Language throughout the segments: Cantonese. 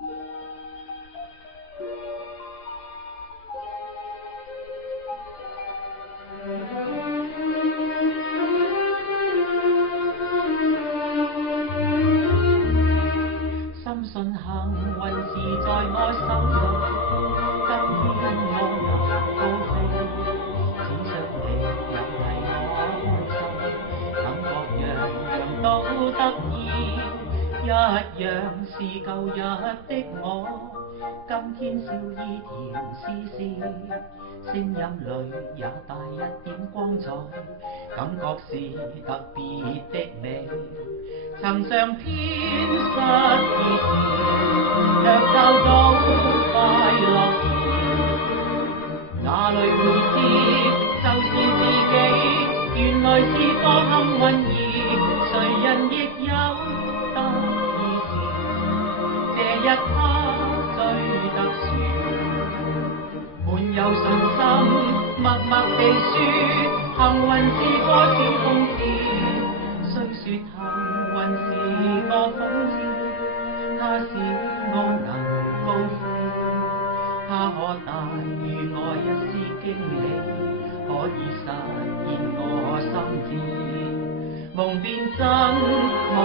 深信幸運是在我手裏，今天我能高飛，只想你又係我心，感覺樣樣都得意，一樣是舊日的我，今天笑意甜絲絲，聲音裏也帶一點光彩，感覺是特別的美。曾嘗遍失意時，卻找到快樂時，哪裏會知就是自己，原來是個幸運兒，誰人亦有得意時，這一刻最特殊，滿有信心，默默地說，幸運是個小諷刺，雖說幸運是個諷刺，它使我能高飛，它可帶予我一絲驚喜，可以實現我心志。夢變真，夢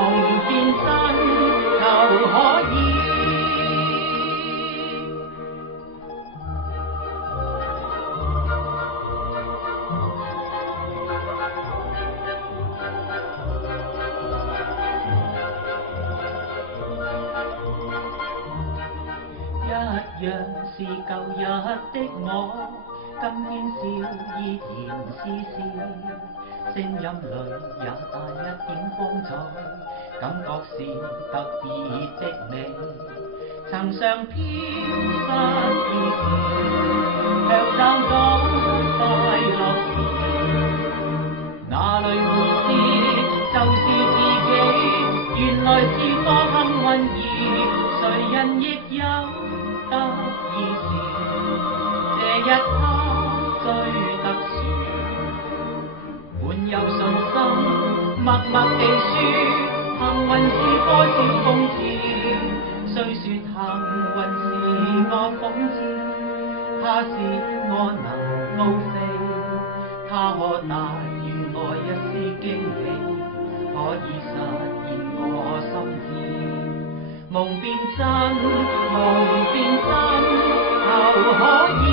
變真，就可以。一樣是舊日的我，今天笑意甜絲絲，聲音裏也帶一點光彩，感覺是特別的美。曾嘗遍失意時，卻找到快樂時，哪裏會知就是自己，原來是個幸運兒，誰人亦有得意時，這一刻最特殊，滿有信心，默默地說，幸運是個小諷刺，雖說幸運是我諷刺，它使我能高飛，它可帶予我一絲驚喜，可以實現我心志。夢變真，夢變真，就可以。